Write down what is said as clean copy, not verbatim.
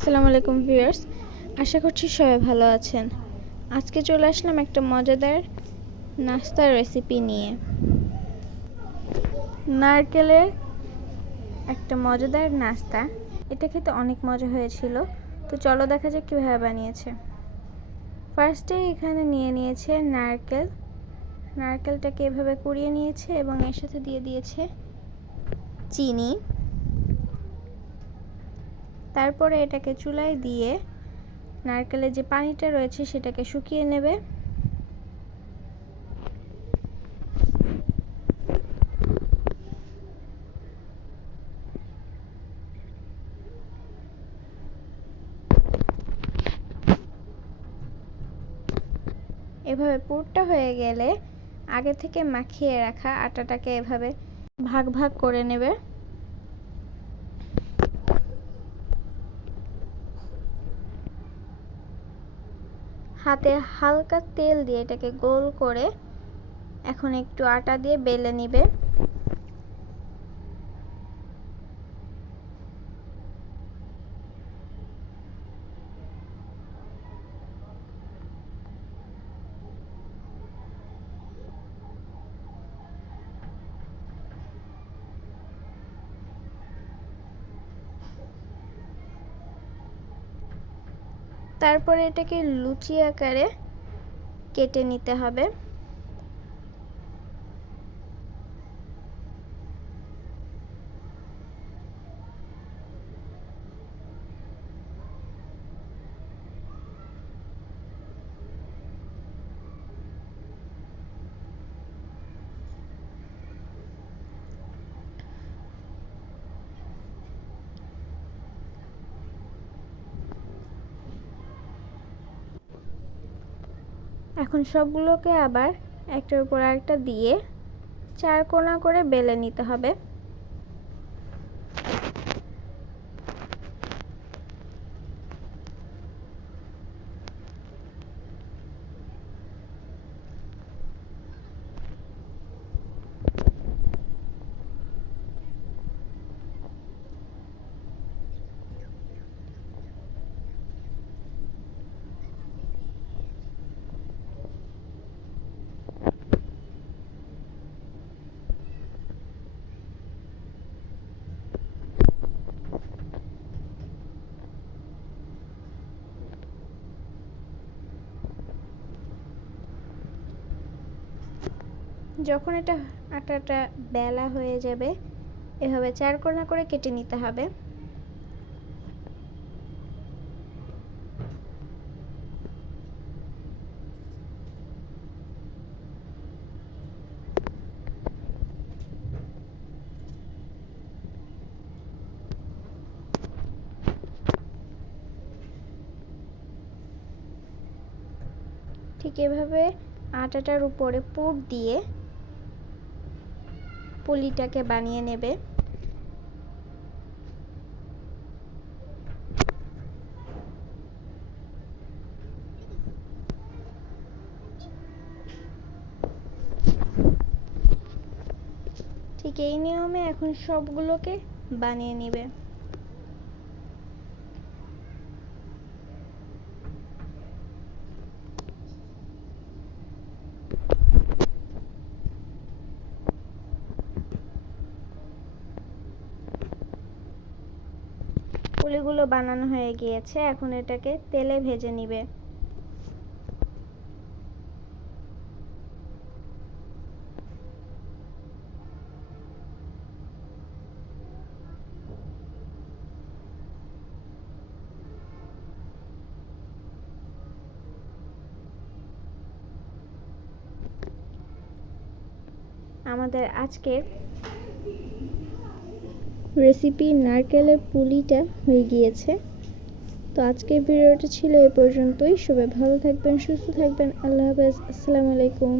আসসালামু আলাইকুম ভিউয়ার্স, আশা করছি সবাই ভালো আছেন। আজকে চলে আসলাম একটা মজাদার নাস্তার রেসিপি নিয়ে। নারকেলের একটা মজাদার নাস্তা, এটা খেতে অনেক মজা হয়েছিল। তো চলো দেখা যাক কীভাবে বানিয়েছে। ফার্স্টে এখানে নিয়ে নিয়েছে নারকেলটাকে এভাবে কুড়িয়ে নিয়েছে এবং এর সাথে দিয়ে দিয়েছে চিনি। তারপরে এটাকে চুলায় দিয়ে নারকেলের যে পানিটা রয়েছে সেটাকে শুকিয়ে নেবে। এভাবে পুরটা হয়ে গেলে আগে থেকে মাখিয়ে রাখা আটাটাকে এভাবে ভাগ ভাগ করে নেবে। হাতে হালকা তেল দিয়ে এটাকে গোল করে এখন একটু আটা দিয়ে বেলে নিবে। তারপরে এটাকে লুচি আকারে কেটে নিতে হবে। এখন সবগুলোকে আবার একটার উপর আরেকটা দিয়ে চার কোণা করে বেলে নিতে হবে। যখন এটা আটাটা বেলা হয়ে যাবে এভাবে চার কোণা করে কেটে নিতে হবে। ঠিক এভাবে আটাটার উপরে পুর দিয়ে পুলিটাকে বানিয়ে নেবে। ঠিক এই নিয়মে এখন সবগুলোকে বানিয়ে নেবে। পুলিগুলো বানানো হয়ে গিয়েছে, এখন এটাকে তেলে ভেজে নিবে। আমাদের আজকের রেসিপি নারকেলের পুলিটা হয়ে গিয়েছে। তো আজকের ভিডিওটা ছিল এ পর্যন্তই। সবাই ভালো থাকবেন, সুস্থ থাকবেন। আল্লাহ হাফেজ। আসসালামু আলাইকুম।